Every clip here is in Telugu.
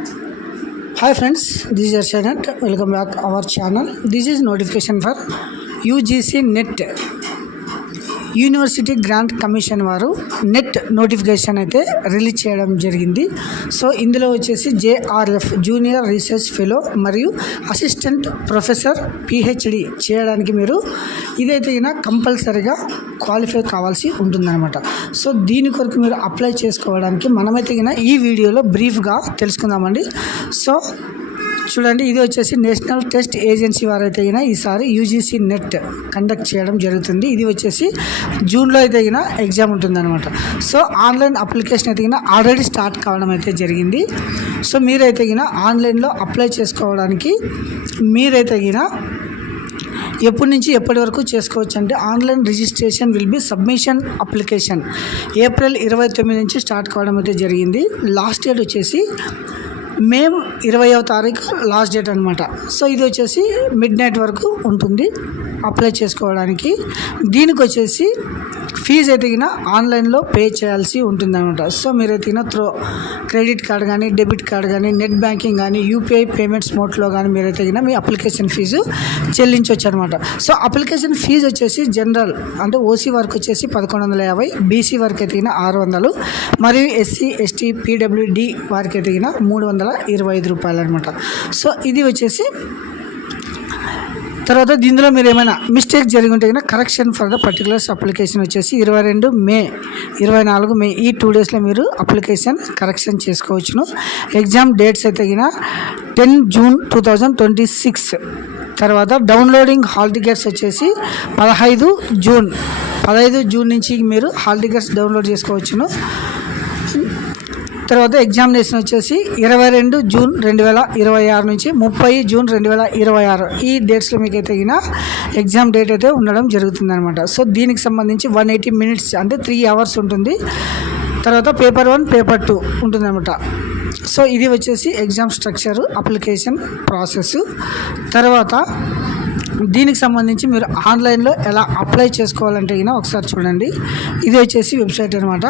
Hi friends, this is Arshad. Welcome back our channel. This is notification for UGC NET university grant commission వారు నెట్ నోటిఫికేషన్ అయితే రిలీజ్ చేయడం జరిగింది. సో ఇందులో వచ్చేసి JRF జూనియర్ రీసెర్చ్ ఫెలో మరియు అసిస్టెంట్ ప్రొఫెసర్ PhD చేయడానికి మీరు ఇదైతే కంపల్సరీగా క్వాలిఫై కావాల్సి ఉంటుందన్నమాట. సో దీని కొరకు మీరు అప్లై చేసుకోవడానికి మనమైతే ఈ వీడియోలో బ్రీఫ్గా తెలుసుకుందామండి. సో చూడండి, ఇది వచ్చేసి నేషనల్ టెస్ట్ ఏజెన్సీ వారైతే ఈసారి UGC నెట్ కండక్ట్ చేయడం జరుగుతుంది. ఇది వచ్చేసి జూన్లో అయితే ఎగ్జామ్ ఉంటుందన్నమాట. సో ఆన్లైన్ అప్లికేషన్ అయితే ఆల్రెడీ స్టార్ట్ కావడం అయితే జరిగింది. సో మీరైతే ఆన్లైన్లో అప్లై చేసుకోవడానికి మీరైతే ఎప్పటి నుంచి ఎప్పటి వరకు చేసుకోవచ్చు అంటే online registration will be submission application April 29 నుంచి స్టార్ట్ కావడం అయితే జరిగింది. లాస్ట్ డేట్ వచ్చేసి మే 20వ తారీఖు లాస్ట్ డేట్ అనమాట. సో ఇది వచ్చేసి మిడ్ నైట్ వరకు ఉంటుంది అప్లై చేసుకోవడానికి. దీనికి వచ్చేసి ఫీజు అయితే ఆన్లైన్లో పే చేయాల్సి ఉంటుందన్నమాట. సో మీరైతే త్రో క్రెడిట్ కార్డ్ కానీ డెబిట్ కార్డ్ కానీ నెట్ బ్యాంకింగ్ కానీ UPI పేమెంట్స్ మోడ్లో కానీ మీరైతే మీ అప్లికేషన్ ఫీజు చెల్లించవచ్చు అనమాట. సో అప్లికేషన్ ఫీజు వచ్చేసి జనరల్ అంటే OC వరకు వచ్చేసి 1150, BC వరకు అయితే 600 మరియు SC ST PWD వారికి అయితే 325 రూపాయలు అనమాట. సో ఇది వచ్చేసి తర్వాత దీనిలో మీరు ఏమైనా మిస్టేక్ జరిగి ఉంటే correction for the particulars application వచ్చేసి 22 మే 24 మే ఈ 2 డేస్లో మీరు అప్లికేషన్ కరెక్షన్ చేసుకోవచ్చును. ఎగ్జామ్ డేట్స్ అయితే 10 జూన్ 2026. తర్వాత డౌన్లోడింగ్ హాల్ టికెట్స్ వచ్చేసి 15 జూన్ నుంచి మీరు హాల్ టికెట్స్ డౌన్లోడ్ చేసుకోవచ్చును. తర్వాత ఎగ్జామినేషన్ వచ్చేసి 22 జూన్ 2026 నుంచి 30 జూన్ 2026 ఈ డేట్స్లో మీకు అయితే ఎగ్జామ్ డేట్ అయితే ఉండడం జరుగుతుంది అనమాట. సో దీనికి సంబంధించి 180 మినిట్స్ అంటే 3 అవర్స్ ఉంటుంది. తర్వాత పేపర్ 1 పేపర్ 2 ఉంటుంది అనమాట. సో ఇది వచ్చేసి ఎగ్జామ్ స్ట్రక్చరు అప్లికేషన్ ప్రాసెస్. తర్వాత దీనికి సంబంధించి మీరు ఆన్లైన్లో ఎలా అప్లై చేసుకోవాలంటే ఒకసారి చూడండి. ఇది వచ్చేసి వెబ్సైట్ అనమాట.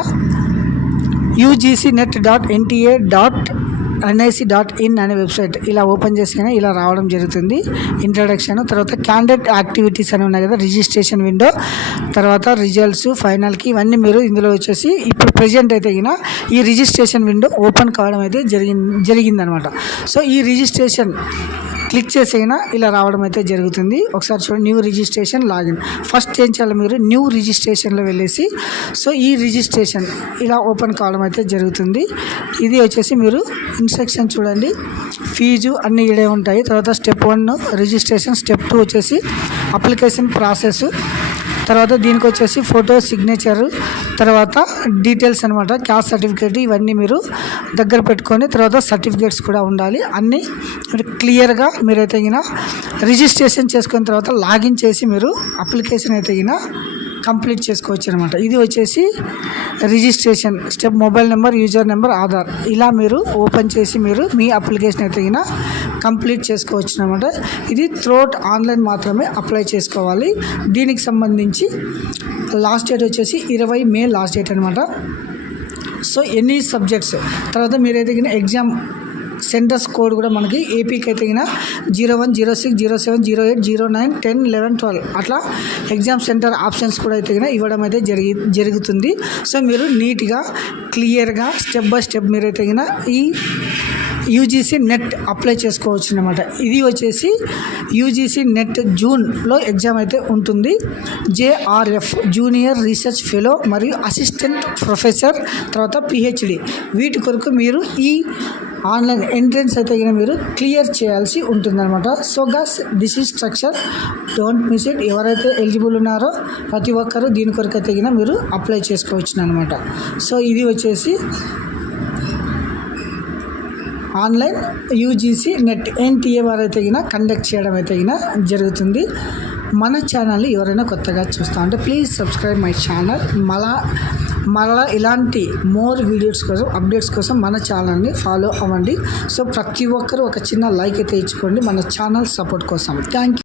UGCnet.nta.nic.in అనే వెబ్సైట్ ఇలా ఓపెన్ చేసి ఇలా రావడం జరుగుతుంది. ఇంట్రడక్షన్, తర్వాత క్యాండిడేట్ యాక్టివిటీస్ అని ఉన్నాయి కదా, రిజిస్ట్రేషన్ విండో, తర్వాత రిజల్ట్స్, ఫైనల్కి ఇవన్నీ మీరు ఇందులో వచ్చేసి ఇప్పుడు ప్రజెంట్ అయితే ఈ రిజిస్ట్రేషన్ విండో ఓపెన్ కావడం అయితే జరిగిందనమాట. సో ఈ రిజిస్ట్రేషన్ క్లిక్ చేసి ఇలా రావడం అయితే జరుగుతుంది. ఒకసారి చూడండి, న్యూ రిజిస్ట్రేషన్ లాగిన్. ఫస్ట్ ఏం చేయాలి, మీరు న్యూ రిజిస్ట్రేషన్లో వెళ్ళేసి సో ఈ రిజిస్ట్రేషన్ ఇలా ఓపెన్ కావడం అయితే జరుగుతుంది. ఇది వచ్చేసి మీరు ఇన్స్ట్రక్షన్ చూడండి, ఫీజు అన్నీ ఇడే ఉంటాయి. తర్వాత స్టెప్ 1 రిజిస్ట్రేషన్, స్టెప్ 2 వచ్చేసి అప్లికేషన్ ప్రాసెస్, తర్వాత దీనికి వచ్చేసి ఫోటో సిగ్నేచరు, తర్వాత డీటెయిల్స్ అనమాట, క్యాస్ట్ సర్టిఫికేట్ ఇవన్నీ మీరు దగ్గర పెట్టుకొని తర్వాత సర్టిఫికేట్స్ కూడా ఉండాలి. అన్నీ మీరు క్లియర్గా మీరైతే రిజిస్ట్రేషన్ చేసుకున్న తర్వాత లాగిన్ చేసి మీరు అప్లికేషన్ అయితే కంప్లీట్ చేసుకోవచ్చు అనమాట. ఇది వచ్చేసి registration step, mobile number, user number, Aadhaar ఇలా మీరు ఓపెన్ చేసి మీరు మీ అప్లికేషన్ అయితే కంప్లీట్ చేసుకోవచ్చు అనమాట. ఇది త్రూఅవుట్ ఆన్లైన్ మాత్రమే అప్లై చేసుకోవాలి. దీనికి సంబంధించి లాస్ట్ డేట్ వచ్చేసి 20 మే లాస్ట్ డేట్ అనమాట. సో ఎన్ని సబ్జెక్ట్స్ తర్వాత మీరైతే ఎగ్జామ్ సెంటర్స్ కోడ్ కూడా మనకి ఏపీకి అయితే 01, 06, 07, 08, 09, 10, 11, 12 అట్లా ఎగ్జామ్ సెంటర్ ఆప్షన్స్ కూడా అయితే ఇవ్వడం అయితే జరుగుతుంది. సో మీరు నీట్గా క్లియర్గా స్టెప్ బై స్టెప్ మీరైతే ఈ UGC నెట్ అప్లై చేసుకోవచ్చు అనమాట. ఇది వచ్చేసి UGC నెట్ జూన్లో ఎగ్జామ్ అయితే ఉంటుంది. JRF జూనియర్ రీసెర్చ్ ఫెలో మరియు అసిస్టెంట్ ప్రొఫెసర్, తర్వాత PhD వీటి కొరకు మీరు ఈ ఆన్లైన్ ఎంట్రన్స్ అయితే మీరు క్లియర్ చేయాల్సి ఉంటుందన్నమాట. So గస్ this is structure, don't miss it. ఎవరైతే ఎలిజిబుల్ ఉన్నారో ప్రతి ఒక్కరు దీని కొరకు అయితే మీరు అప్లై చేసుకోవచ్చు అనమాట. సో ఇది వచ్చేసి ఆన్లైన్ UGC నెట్ NTA వారైతే కండక్ట్ చేయడం అయితే జరుగుతుంది. మన ఛానల్ని ఎవరైనా కొత్తగా చూస్తూ ఉంటే ప్లీజ్ సబ్స్క్రైబ్ మై ఛానల్. మళ్ళా ఇలాంటి మోర్ వీడియోస్ కోసం అప్డేట్స్ కోసం మన ఛానల్ని ఫాలో అవ్వండి. సో ప్రతి ఒక్కరు ఒక చిన్న లైక్ అయితే ఇచ్చుకోండి మన ఛానల్ సపోర్ట్ కోసం. Thank you.